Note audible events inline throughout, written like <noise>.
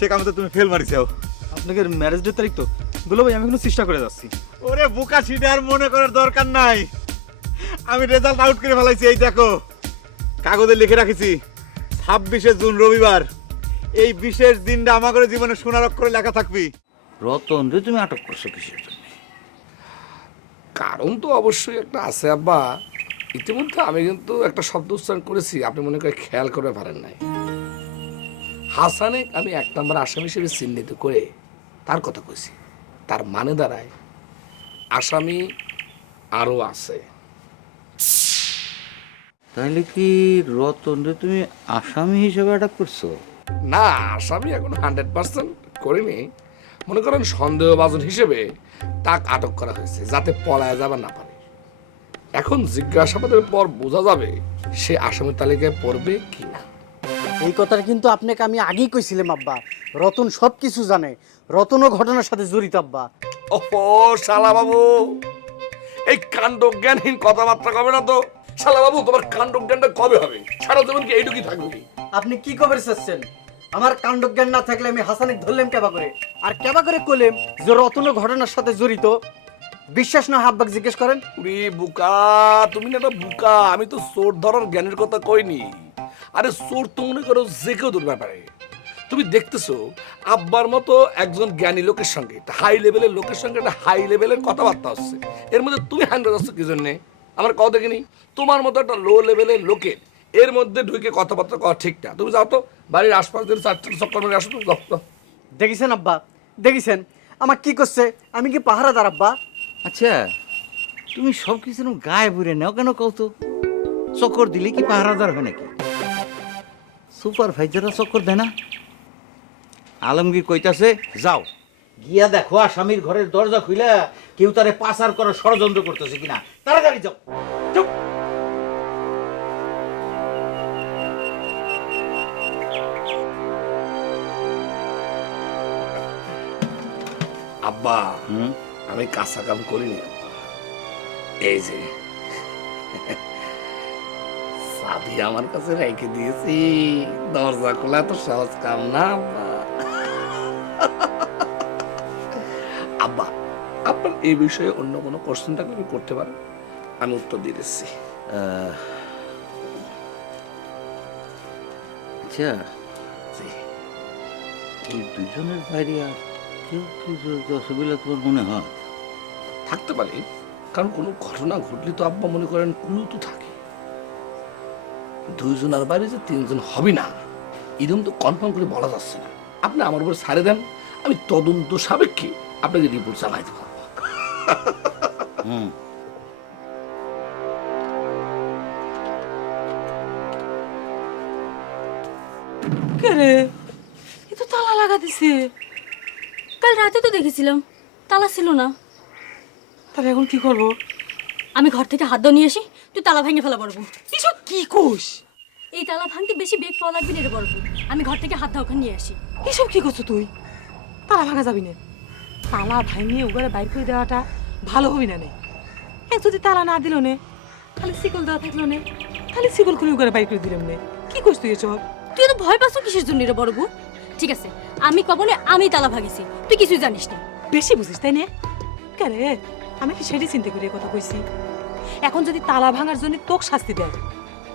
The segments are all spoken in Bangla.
সে কামে তো তুমি ফেল মারিছাও আপনাদের ম্যারেজ ডে তারিখ তো। দুলো ভাই আমি এখনও চেষ্টা করে যাচ্ছি। ওরে বোকা সিটে আর মনে করার দরকার নাই। আমি রেজাল্ট আউট করে ফেলাইছি এই দেখো। কাগজে লিখে রাখিছি ছাব্বিশে জুন রবিবার। এই বিশেষ দিনটা আমাদের জীবনে সোনার অক্ষরে লেখা থাকবি। রতন রে তুমি আটক করছ কিসের জন্য? কারণ তো অবশ্যই একটা আছে আব্বা। ইতিমধ্যে আমি কিন্তু একটা শব্দ উচ্চারণ করেছি আপনি মনে করে খেয়াল করে পারেন নাই। হাসানে আমি এক নম্বর আসামি হিসেবে চিহ্নিত করে তার কথা কইছি। তার মানে দাঁড়ায় আসামি আরও আছে। তাহলে কি রতন তুমি আসামি হিসেবে আটক করছ? না আসামি এখন হান্ড্রেড পার্সেন্ট করিনি। মনে করেন সন্দেহভাজন হিসেবে তাক আটক করা হয়েছে যাতে পলায় যাবার না পারে। এখন জিজ্ঞাসাবাদের পর বোঝা যাবে সে আসামি তালিকায় পড়বে কি না এই কথাটা কিন্তু আপনাকে আমি আগেই কইছিলাম আব্বা। রতন সব কিছু জানে। রতনও ঘটনার সাথে জড়িত আব্বা। ওহো শালা বাবু। এই কাণ্ড জ্ঞানহীন কথাবার্তা কবে না তো? শালা বাবু তোমার কাণ্ড জ্ঞানটা কবে হবে? সারা জীবন কি এইটুকুই থাকবে আপনি কি খবর চাচ্ছেন? আমার কাণ্ডজ্ঞান না থাকলে আমি হাসানিক ধরলাম কেবা করে? আর কেবা করে কইলাম যে রতনও ঘটনার সাথে জড়িত? বিশ্বাস না হাব্বাক জিজ্ঞেস করেন? বুকা তুমি না বুকা। আমি তো চোর ধরার জ্ঞানের কথা কইনি। আরে চোর তো মনে করো যে কেউ তোর ব্যাপারে তুমি দেখতেছো আব্বার মতো একজন জ্ঞানী লোকের সঙ্গে একটা হাই লেভেলের লোকের সঙ্গে একটা হাই লেভেলের কথাবার্তা হচ্ছে। এর মধ্যে তুমি হ্যান্ডেল যাচ্ছ কি জন্যে? আমার কথা দেখিনি। তোমার মতো একটা লো লেভেলের লোকের এর মধ্যে ঢুকে কথাবার্তা করা ঠিক না। তুমি যাও তো বাড়ির আশপাশ দিয়ে চারটে চক্কর মেরে আসো যাও। দেখেছেন আব্বা দেখেছেন? আমার কি করছে? আমি কি পাহারা পাহারাদার আব্বা? আচ্ছা তুমি সব কিছু গায়ে বুড়ে নাও কেন কও তো? চক্কর দিলে কি পাহারাদার হয় নাকি? সুপারভাইজাররা চক্কর দেয় না? আলমগীর কইতাছে যাও। গিয়া দেখো আসামির ঘরের দরজা খুইলা কেউ তারে পাচার করার ষড়যন্ত্র করতেছে কিনা। তাড়াতাড়ি যাও। চুপ। আব্বা হুম? আমি কাঁচা কাম করিনি। এই যে। সাদি আমার কাছে রেখে দিয়েছি। দরজা খোলা তো সহজ কাম না <laughs> আব্বা। আপনার এই বিষয়ে অন্য কোনো কোশ্চেন থাকলে আপনি করতে পারেন। আমি উত্তর দিয়ে দিচ্ছি। আচ্ছা এই দুজনের বাইরে আর কেউ কি জড়িত আছে বলে তোমার মনে হয়? থাকতে পারে কারণ কোনো ঘটনা ঘটলে তো আব্বা মনে করেন কোনো তো থাকে। দুইজনের বাইরে যে তিনজন হবে না এরকম তো কনফার্ম করে বলা যাচ্ছে না। আপনি আমার উপর ছাড়ে দেন আমি তদন্ত সাপেক্ষে আপনাকে রিপোর্ট চালাই দেবো। হুম কে রে? এ তো তালা লাগা দিছে। কাল রাতে তো দেখেছিলাম তালা ছিল না। তাহলে এখন কি করব? আমি ঘর থেকে হাত ধরে নিয়ে আসি তুই তালা ভেঙে ফেলা পারব এসব কি কোষ এই তালা ভাঙতে বেশি বেগ পাওয়া লাগবে না রে বড়বু আমি ঘর থেকে হাত ওখানে নিয়ে আসি। এসব কি করছ তুই? তালা ভাঙা যাবি না। তালা ভাঙিয়ে ওগারে বাইর করে দেওয়াটা ভালো হবি না নে। এ যদি তালা না দিল নে খালি শিকল দেওয়া থাকল নে। খালি শিকল খুলে ওগারে বাইর করে দিলাম নে। কি করছ তুই এসব? তুই তো ভয় পাচ্ছ কিসের জন্য রে বড়বু ঠিক আছে আমি কব না আমি তালা ভাঙিছি। তুই কিছুই জানিস না। বেশি বুঝিস তাই না? কেন আমি কি সেটাই চিন্তা করি কথা কইছি? এখন যদি তালা ভাঙার জন্য তোক শাস্তি দেয়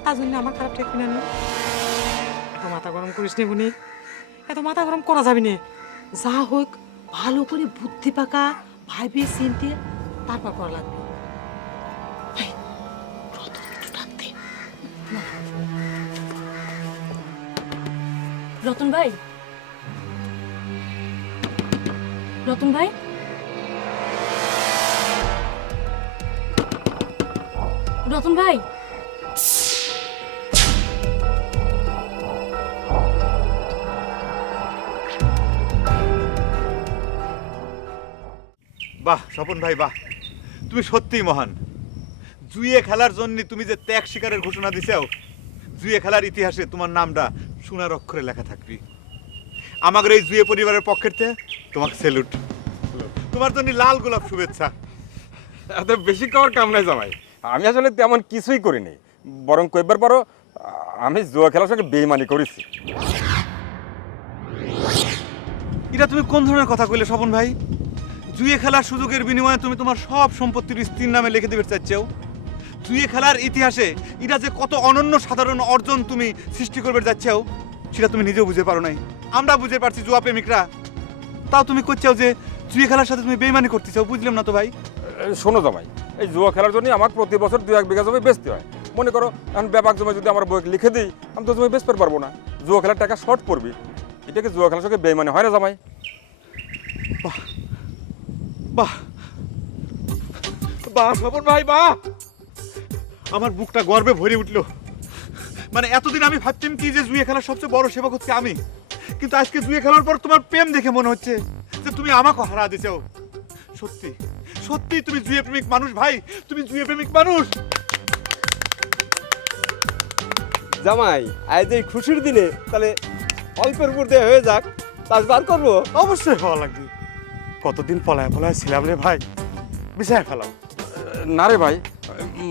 তার জন্য আমার খারাপ ঠেকবি না নে? এত মাথা গরম করিস নে বুনি এত মাথা গরম করা যাবে না। যা হোক, ভালো করে বুদ্ধি পাকা, ভাইবে চিনতে, তারপর করা লাগবে। রতন ভাই? রতন ভাই? রতন ভাই? বাহ স্বপন ভাই বাহ। তুমি সত্যিই মহান। জুয়ে খেলার জন্য তুমি যে ত্যাগ শিকারের ঘোষণা দিছাও জুয়ে খেলার ইতিহাসে তোমার নামটা সোনার অক্ষরে লেখা থাকবি। আমাদের এই জুয়ে পরিবারের পক্ষের থেকে তোমাকে স্যালুট তোমার জন্য লাল গোলাপ শুভেচ্ছা। এত বেশি খাওয়ার কাম নাই জামাই। আমি আসলে তেমন কিছুই করিনি। বরং কইবার পরও আমি জুয়া খেলার সঙ্গে বেইমানি করেছি। এটা তুমি কোন ধরনের কথা কইলে স্বপন ভাই? জুয়ে খেলার সুযোগের বিনিময়ে তুমি তোমার সব সম্পত্তির স্ত্রীর নামে লিখে দেবে চাচ্ছেও। জুয়ে খেলার ইতিহাসে এটা যে কত অনন্য সাধারণ অর্জন তুমি সৃষ্টি করবে যাচ্ছেও সেটা তুমি নিজেও বুঝতে পারো নাই। আমরা বুঝতে পারছি জুয়া প্রেমিকরা। তাও তুমি করছ যে জুয়ে খেলার সাথে তুমি বেইমানি করতে চাও বুঝলাম না তো ভাই। শোনো জামাই এই জুয়া খেলার জন্য আমার প্রতি বছর দু এক বিঘা জমি বেচতে হয়। মনে করো এখন ব্যাপার জমি যদি আমার বই লিখে দিই আমি তো জমি বেচতে পারব না। জুয়া খেলার টাকা শর্ট পড়বি। এটাকে জুয়া খেলার সঙ্গে বেইমানি হয় না জামাই? বাহ বাহ। স্বপন ভাই বাহ। আমার বুকটা গর্বে ভরে উঠল। মানে এতদিন আমি ভাবতাম কি যে জুয়ে খেলার সবচেয়ে বড় সেবক হচ্ছে আমি। কিন্তু আজকে জুয়ে খেলার পর তোমার প্রেম দেখে মনে হচ্ছে যে তুমি আমাকে হারা দিছো সত্যি সত্যি তুমি জুয়ে প্রেমিক মানুষ ভাই তুমি জুয়ে প্রেমিক মানুষ। জামাই আজ এই খুশির দিনে তাহলে অল্পের মধ্যে হয়ে যাক তাস বার করব? অবশ্যই ভালো লাগবে। কতদিন পলায় পলায় ছিলাম রে ভাই? বিছায় ফেলাম। না রে ভাই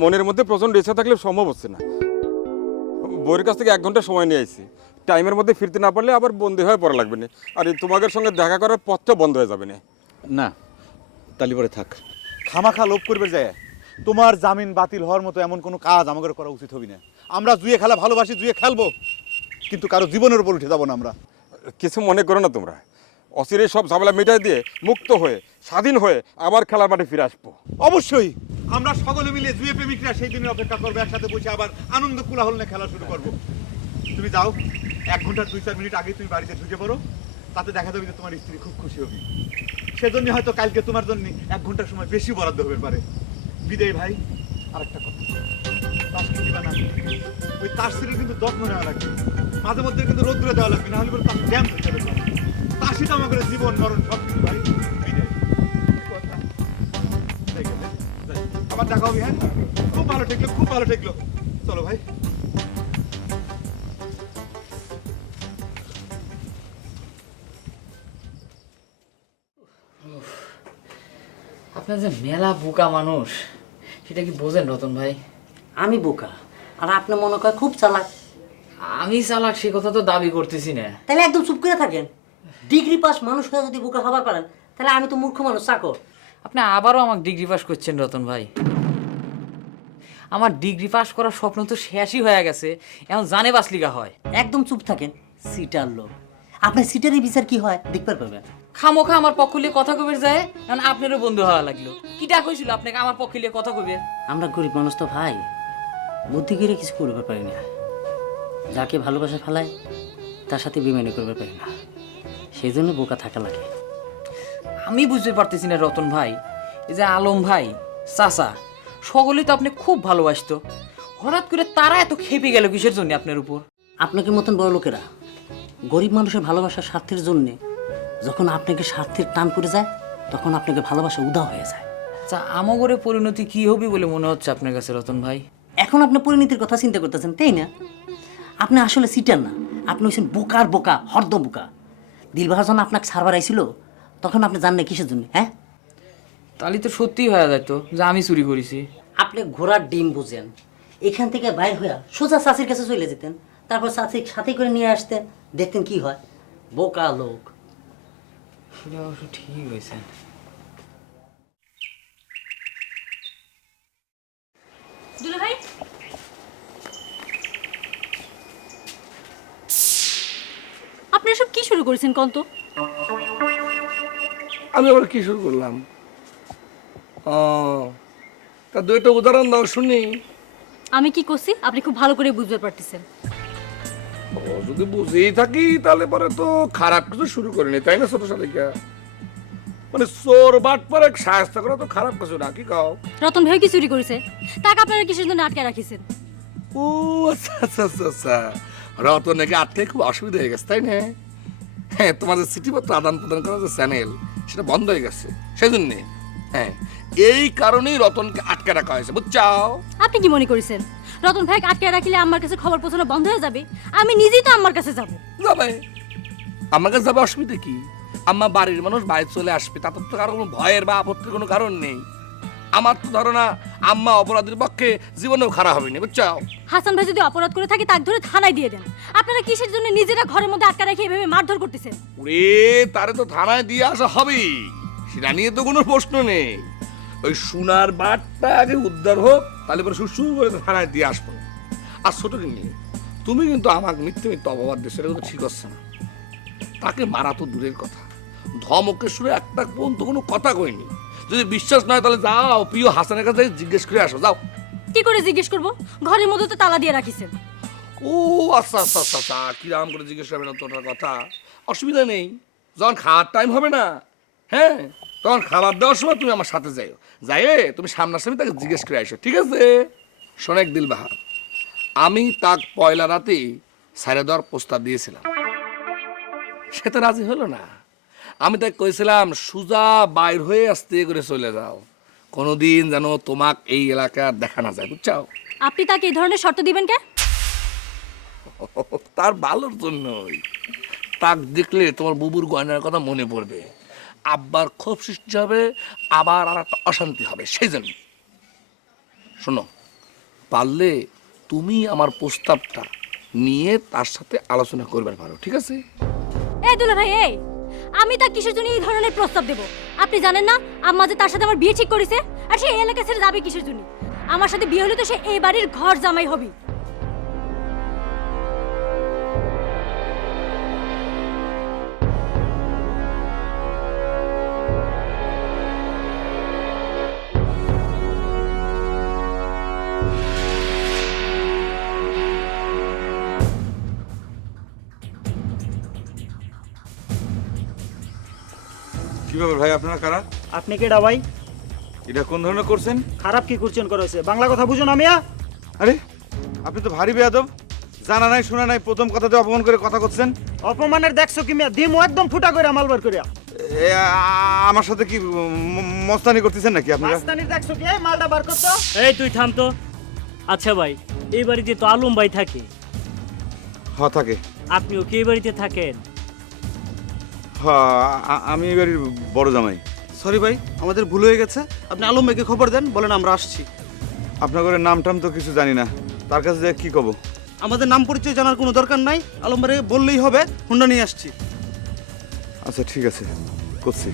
মনের মধ্যে প্রচণ্ড ইচ্ছা থাকলে সম্ভব হচ্ছে না। বইয়ের কাছ থেকে এক ঘণ্টা সময় নিয়ে আইছি। টাইমের মধ্যে ফিরতে না পারলে আবার বন্দি হয়ে পড়া লাগবে না। আর এই তোমাদের সঙ্গে দেখা করার পথটা বন্ধ হয়ে যাবে না। না তালি পরে থাক। খামাখা লোভ করবে যায় তোমার জামিন বাতিল হওয়ার মতো এমন কোনো কাজ আমাদের করা উচিত হবে না। আমরা জুয়ে খেলা ভালোবাসি জুয়ে খেলব কিন্তু কারও জীবনের উপর উঠে যাব না আমরা। কিছু মনে করো না তোমরা। অচিরে সব ঝামেলা মেটাই দিয়ে মুক্ত হয়ে, স্বাধীন হয়ে আবার খেলার মাঠে ফিরে আসব। অবশ্যই। আমরা সকলে মিলে জুয়ে প্রেমিকরা সেই দিনের অপেক্ষা করব, একসাথে বসে আবার আনন্দ কোলাহল নিয়ে খেলা শুরু করব। তুমি যাও, এক ঘণ্টা, দুই, চার মিনিট আগে তুমি বাড়িতে ঢুকে পড়ো। তাতে দেখা যাবে যে তোমার স্ত্রী খুব খুশি হবে। সেজন্য হয়তো কালকে তোমার জন্য এক ঘণ্টার সময় বেশি বরাদ্দ হবে পারে। বিদায় ভাই, আরেকটা কথা। ওই তাস সিটের কিন্তু যত্ন নেওয়া লাগবে। মাঝে মধ্যে কিন্তু রোদ্রে দেওয়া লাগবে না হলে তাস ড্যাম হয়ে যাবে তাসই তো আমাদের জীবন মরণ সব কিছু ভাই আবার দেখা হবে হ্যাঁ? খুব ভালো ঠেকলো খুব ভালো ঠেকলো। চলো ভাই। আপনার যে মেলা বোকা মানুষ সেটা কি বোঝেন রতন ভাই? আমি বোকা আর আপনি মনে করেন খুব চালাক। আমি চালাক সে কথা তো দাবি করতেছি না। তাহলে একদম চুপ করে থাকেন। ডিগ্রি পাস মানুষ হয়ে যদি বোকা হবার পারেন তাহলে আমি তো মূর্খ মানুষ চাকর। আপনি আবারও আমাকে ডিগ্রি পাস করছেন রতন ভাই। আমার ডিগ্রি পাস করার স্বপ্ন তো শেষই হয়ে গেছে। এখন জানে বাসলিকা হয়। একদম চুপ থাকেন সিটার লোক। আপনার সিটারই বিচার কি হয়? দেখতে পারবেন। খামোখা আমার পক্ষ লিয়ে কথা কবে যায় এখন আপনারও বন্ধু হওয়া লাগল। কিটা কইছিল আপনাকে আমার পক্ষ লিয়ে কথা কবে আমরা গরিব মানুষ তো ভাই বুদ্ধি করে কিছু করতে পারি না। যাকে ভালোবাসা ফেলায় তার সাথে বিমানি করবার পারি না। সেই জন্য বোকা থাকা লাগে। আমি বুঝতে পারতেছি না রতন ভাই এই যে আলম ভাই চাচা সকলেই তো আপনি খুব ভালোবাসতো। হঠাৎ করে তারা এত খেপে গেল কিসের জন্য আপনার উপর? আপনাকে মতন বড় লোকেরা গরিব মানুষের ভালোবাসার স্বার্থের জন্যে যখন আপনাকে স্বার্থের টান পড়ে যায় তখন আপনাকে ভালোবাসা উদা হয়ে যায়। আচ্ছা আমগরে পরিণতি কি হবে বলে মনে হচ্ছে আপনার কাছে রতন ভাই? এখন আপনি পরিণতির কথা চিন্তা করতেছেন তাই না? আপনি আসলে সিটার না আপনি হচ্ছেন বোকার বোকা হরদ বোকা দিলবাহার যখন আপনাকে সার্ভার আইছিল তখন আপনি জান না কিসের জন্য হ্যাঁ? তাহলে তো সত্যিই হয়ে যেত যে আমি চুরি করেছি। আপনি ঘোড়ার ডিম বুঝেন এখান থেকে বাইর হইয়া সোজা চাষির কাছে চলে যেতেন তারপর চাষি সাথে করে নিয়ে আসতেন দেখতেন কি হয়। বোকা লোক। সেটা অবশ্য হয়েছে দুলা ভাই আপনি সব কি শুরু করেছেন কন্ত? আমি আবার কি শুরু করলাম? ও তা দুইটা উদাহরণ দাও শুনি। আমি কি করছি? আপনি খুব ভালো করে বুঝতে পারতেছেন। ও যদি বুঝেই থাকি তাহলে পরে তো খারাপ কিছু শুরু করিনি তাই না ছোট শালিকা? মানে চোর বাট পরে সাহায্য করা তো খারাপ কিছু না কি কাও? রতন ভাই কি চুরি করেছে? টাকা আপনারা কিসের জন্য আটকে রাখিছেন? ও আচ্ছা আচ্ছা আচ্ছা। আচ্ছা রতন নাকি আটকে খুব অসুবিধা হয়ে গেছে তাই না? হ্যাঁ তোমাদের চিঠিপত্র আদান প্রদান করার যে চ্যানেল সেটা বন্ধ হয়ে গেছে সেই জন্যে হ্যাঁ এই কারণেই রতনকে আটকে রাখা হয়েছে বুঝছাও? আপনি কি মনে করেছেন? রতন ভাই আটকে রাখলে আমার কাছে খবর পৌঁছানো বন্ধ হয়ে যাবে? আমি নিজেই তো আমার কাছে যাব। যাবে। আমার কাছে যাবে অসুবিধা কি? আমার বাড়ির মানুষ বাইরে চলে আসবে তাতে তো কারও কোনো ভয়ের বা আপত্তির কোনো কারণ নেই। আমার তো ধারণা আম্মা অপরাধের পক্ষে জীবনেও খারাপ হবে না বুঝছ হাসান ভাই যদি অপরাধ করে থাকে তাকে ধরে থানায় দিয়ে দেন। আপনারা কিসের জন্য নিজেরা ঘরের মধ্যে আটকা রেখে এভাবে মারধর করতেছেন? ওরে তারে তো থানায় দিয়ে আসা হবেই। সেটা নিয়ে তো কোনো প্রশ্ন নেই। ওই সোনার বাটটা আগে উদ্ধার হোক তাহলে পরে সুসু করে থানায় দিয়ে আসব। আর ছোট কিনি তুমি কিন্তু আমাকে মিথ্যে মিথ্যে অপবাদ দিচ্ছ এটা কিন্তু ঠিক হচ্ছে না। তাকে মারা তো দূরের কথা। ধমকের সুরে একটা পর্যন্ত কোনো কথা কইনি। যদি বিশ্বাস নয় তাহলে যাও প্রিয় হাসানের কাছে জিজ্ঞেস করে আসো যাও। কি করে জিজ্ঞেস করব? ঘরের মধ্যে তো তালা দিয়ে রাখিছেন। ও আচ্ছা আচ্ছা আচ্ছা আচ্ছা কিরাম করে জিজ্ঞেস করবে না তোটার কথা? অসুবিধা নেই। যখন খাওয়ার টাইম হবে না হ্যাঁ তখন খাবার দেওয়ার সময় তুমি আমার সাথে যাইও। যাইয়ে তুমি সামনাসামনি তাকে জিজ্ঞেস করে আসো ঠিক আছে? শোনেক দিল বাহার আমি তাক পয়লা রাতেই সাইরে দেওয়ার প্রস্তাব দিয়েছিলাম। সে তো রাজি হলো না। আমি তাকে কইছিলাম সুজা বাইর হয়ে আস্তে করে চলে যাও। কোনোদিন যেন তোমাক এই এলাকার দেখা না যায় বুঝছাও? আপনি তাকে এই ধরনের শর্ত দিবেন কে? তার ভালোর জন্যই। তাক দেখলে তোমার বুবুর গয়নার কথা মনে পড়বে। আব্বার ক্ষোভ সৃষ্টি হবে আবার আর একটা অশান্তি হবে সেই জন্য। শোনো পারলে তুমি আমার প্রস্তাবটা নিয়ে তার সাথে আলোচনা করবার পারো ঠিক আছে? এই দুলা ভাই এই! আমি তা কিসের জন্য এই ধরনের প্রস্তাব দেব? আপনি জানেন না, আম্মা যে তার সাথে আমার বিয়ে ঠিক করেছে, আর সে এলাকা ছেড়ে যাবে কিসের জন্য? আমার সাথে বিয়ে হলে তো সে এই বাড়ির ঘর জামাই হবে ব্যাপার ভাই আপনারা কারা? আপনি কেডা ভাই? এটা কোন ধরনের করছেন খারাপ কি করছেন করেছে বাংলা কথা বুঝুন আমিয়া আরে আপনি তো ভারী বেয়াদব। জানা নাই শোনা নাই প্রথম কথাতে অপমান করে কথা করছেন অপমানের দেখছ কি মিয়া? দিমু একদম ফুটা করে মালবার করিয়া এ, আ- আমার সাথে কি ম- মস্তানি করতেছেন নাকি আপনারা? মাস্তানির দেখছ কি? এই মালটা বার করতো এই তুই থাম তো। আচ্ছা ভাই এই বাড়িতে তো আলম ভাই থাকে। হ থাকে। আপনিও কি এই বাড়িতে থাকেন? আমি এবারের বড় জামাই। সরি ভাই আমাদের ভুল হয়ে গেছে। আপনি আলম ভাইকে খবর দেন বলেন আমরা আসছি। আপনার ঘরের নাম টাম তো কিছু জানি না। তার কাছে যে কি কব? আমাদের নাম পরিচয় জানার কোনো দরকার নাই। আলম ভাই বললেই হবে হুন্ডা নিয়ে আসছি। আচ্ছা ঠিক আছে। করছি।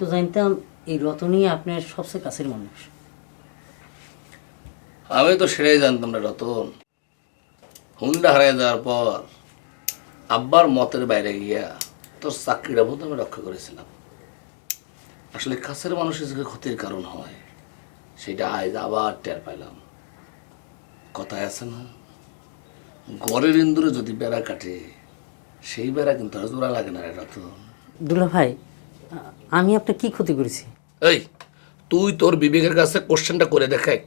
তো জানতাম এই রতনই আপনার সবচেয়ে কাছের মানুষ। আমি তো সেটাই জানতাম না রতন। হুন্ডা হারিয়ে যাওয়ার পর আব্বার মতের বাইরে গিয়া তোর চাকরিটা বোধ আমি রক্ষা করেছিলাম। আসলে কাছের মানুষের যে ক্ষতির কারণ হয় সেটা আজ আবার টের পাইলাম। কথায় আছে না গড়ের ইন্দুরে যদি বেড়া কাটে সেই বেড়া কিন্তু আর জোড়া লাগে না রে রতন। দুলা ভাই আমি আপনার কি ক্ষতি করেছি? এই তুই তোর বিবেকের কাছে কোশ্চেনটা করে দেখাক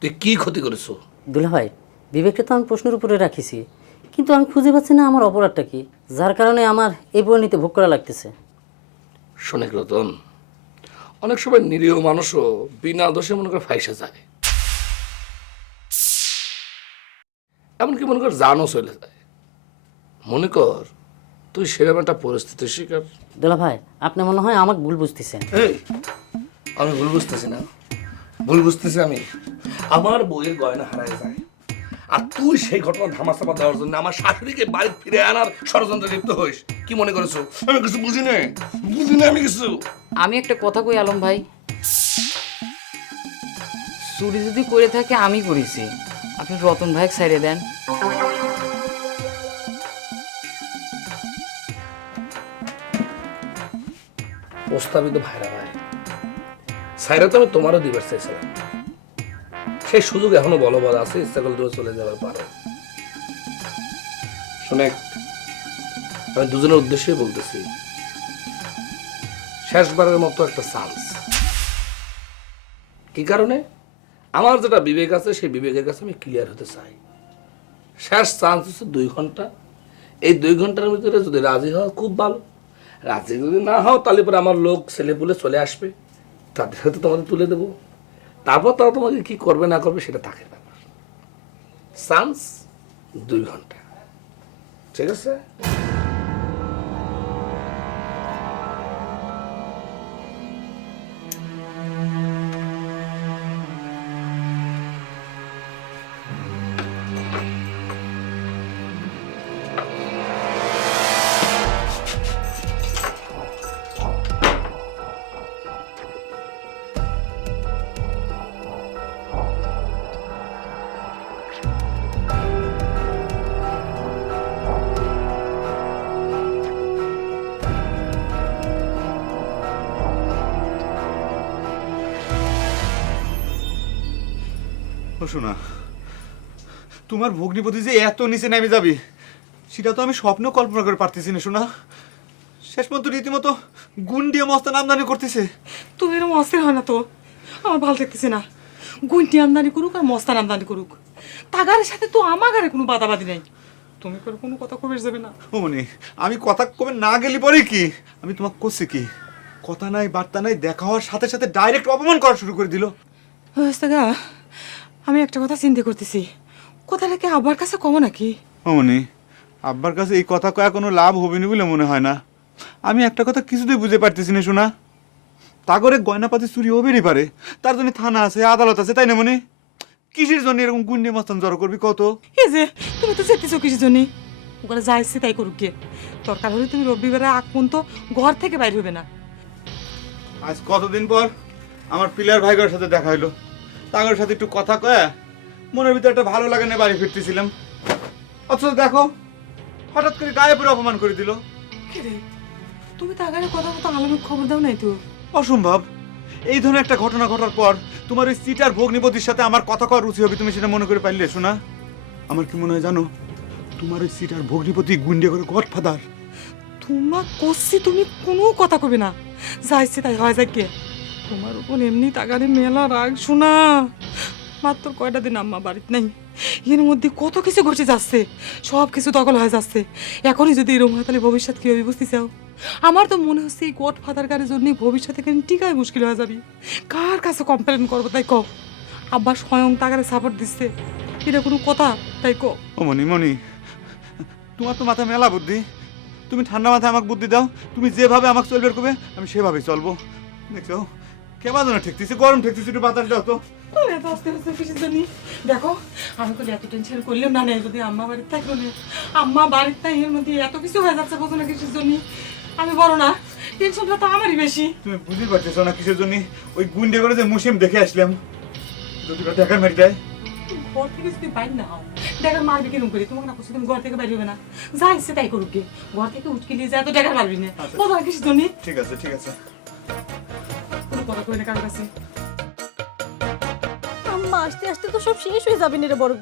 তুই কি ক্ষতি করেছ? দুলা ভাই বিবেকটা তো আমি প্রশ্নের উপরে রাখিছি কিন্তু আমি খুঁজে পাচ্ছি না আমার অপরাধটা কি যার কারণে আমার এই পরিণতি ভোগ করা লাগতেছে। শোনেক রতন অনেক সময় নিরীহ মানুষও বিনা দোষে মনে করে ফাইসে যায়। এমনকি মনে কর জানও চলে যায়। মনে কর তুই সেরকম একটা পরিস্থিতির শিকার। দুলা ভাই আপনি মনে হয় আমাকে ভুল বুঝতেছেন। এই আমি ভুল বুঝতেছি না। ভুল বুঝতেছি আমি। আমার বইয়ের গয়না হারায় যায়। আর তুই সেই ঘটনা ধামাচাপা দেওয়ার জন্য আমার শাশুড়িকে বাড়ি ফিরে আনার ষড়যন্ত্রে লিপ্ত হইস। কি মনে করেছ? আমি কিছু বুঝি না বুঝি না আমি কিছু। আমি একটা কথা কই আলম ভাই। চুরি যদি করে থাকে আমি করেছি। আপনি রতন ভাই সাইডে দেন। প্রস্তাবিত ভাইরা ভাই সাইরা তো আমি তোমারও দিবার চাইছিলাম। সেই সুযোগ এখনও বলবৎ আছে, ইচ্ছা করলে তুমি চলে যাবার পারো। শোনে, আমি দুজনের উদ্দেশ্যে বলতেছি, শেষবারের মতো একটা চান্স কি কারণে? আমার যেটা বিবেক আছে, সেই বিবেকের কাছে আমি ক্লিয়ার হতে চাই। শেষ চান্স হচ্ছে দুই ঘণ্টা। এই দুই ঘণ্টার ভিতরে যদি রাজি হও, খুব ভালো। রাজি যদি না হও, তাহলে পরে আমার লোক ছেলে বলে চলে আসবে। তাদের সাথে তোমাদের তুলে দেবো। তারপর তারা তোমাকে কি করবে না করবে সেটা থাকে ব্যাপার। চান্স দুই ঘণ্টা। ঠিক আছে? শোনা তোমার ভগ্নিপতি যে এত নিচে নেমে যাবি সেটা তো আমি স্বপ্ন কল্পনা করে পারতেছি না শোনা। শেষ পর্যন্ত রীতিমতো গুণ দিয়ে মস্তান আমদানি করতেছে। তুমি এরকম অস্থির হয় না তো? আমার ভালো দেখতেছে না। গুইন্টি আমদানি করুক আর মস্তান আমদানি করুক। তাগারের সাথে তো আমার ঘরে কোনো বাদাবাদি নাই। তুমি করে কোনো কথা কবে যাবে না? ও মনি আমি কথা কবে না গেলি পরে কি? আমি তোমাকে করছি কি কথা নাই বার্তা নাই দেখা হওয়ার সাথে সাথে ডাইরেক্ট অপমান করা শুরু করে দিল। গা। আমি একটা কথা চিন্তা করতেছি। কথাটা কি আব্বার কাছে কম নাকি? ও মনি আব্বার কাছে এই কথা কয়া কোনো লাভ হবে না বলে মনে হয় না। আমি একটা কথা কিছুতেই বুঝে পারতেছি না শোনা। তা করে গয়নাপাতি চুরি হবেরই পারে। তার জন্য থানা আছে আদালত আছে তাই না মনে? কিসের জন্য এরকম গুন্ডে মস্তান জড়ো করবি কত এই যে তুমি তো যেতেছো কিসের জন্য? ওখানে যা ইচ্ছে তাই করুক গিয়ে দরকার হলে তুমি রবিবারে আগ পর্যন্ত ঘর থেকে বাইর হবে না। আজ কতদিন পর আমার পিলার ভাইগের সাথে দেখা হইল? তাগর সাথে একটু কথা কয়া মনের ভিতরে একটা ভালো লাগে না বাড়ি ফিরতেছিলাম। অথচ দেখো হঠাৎ করে গায়ে পুরো অপমান করে দিল। কে রে? তুমি তো আগারে কথা মতো আলমের খবর দাও নাই তো? অসম্ভব। এই ধরনের একটা ঘটনা ঘটার পর তোমার ওই সিটার ভগ্নিপতির সাথে আমার কথা কর রুচি হবে তুমি সেটা মনে করে পারলে শোনা আমার কি মনে হয় জানো তোমার ওই সিটার ভগ্নিপতি গুন্ডে করে গড ফাদার তোমার করছি তুমি কোনো কথা কবে না। যা ইচ্ছে তাই হয় যাক তোমার উপর এমনি তাগারে মেলা রাগ শোনা মাত্র কয়টা দিন আম্মা বাড়িতে নাই? এর মধ্যে কত কিছু ঘটে যাচ্ছে, সব কিছু দখল হয়ে যাচ্ছে। এখনই যদি এরকম হয় তাহলে ভবিষ্যৎ কীভাবে বুঝতে চাও? আমার তো মনে হচ্ছে এই গড ফাদার গাড়ির জন্য ভবিষ্যতে কেন টিকায় মুশকিল হয়ে যাবি। কার কাছে কমপ্লেন করব তাই কও? আব্বা স্বয়ং তাগারে সাপোর্ট দিচ্ছে। এটা কোনো কথা, তাই কও? মনি মনি তোমার তো মাথায় মেলা বুদ্ধি। তুমি ঠান্ডা মাথায় আমাকে বুদ্ধি দাও। তুমি যেভাবে আমাকে চলবে করবে, আমি সেভাবেই চলবো। দেখছ? কেমন যেন ঠেকতেছে? গরম ঠেকতেছে একটু বাতাস দাও তো। তুমি এত আস্তে আস্তে কিসের জন্য? দেখো আমি তো এত টেনশন করলাম না নেই যদি আম্মা বাড়িতে থাকল না। আম্মা বাড়িতে তাই এর মধ্যে এত কিছু হয়ে যাচ্ছে বোঝো না কিসের জন্য? আমি বড় না টেনশনটা তো আমারই বেশি। তুমি বুঝতে পারতেছো না কিসের জন্য? ওই গুন্ডে করে যে মুসিম দেখে আসলাম। যদি ওরা দেখার মারি দেয়। ঘর থেকে যদি বাইর না হও দেখার মারবি কিরম করি তোমাকে না করছি তুমি ঘর থেকে বাইর হবে না। যা ইচ্ছে তাই করুক গে। ঘর থেকে উঠকে নিয়ে যায় তো দেখার মারবি না। বোঝো না কিসের জন্য? ঠিক আছে ঠিক আছে। কথা কাছে? আম্মা আসতে আসতে তো সব শেষ হয়ে যাবে রে বড়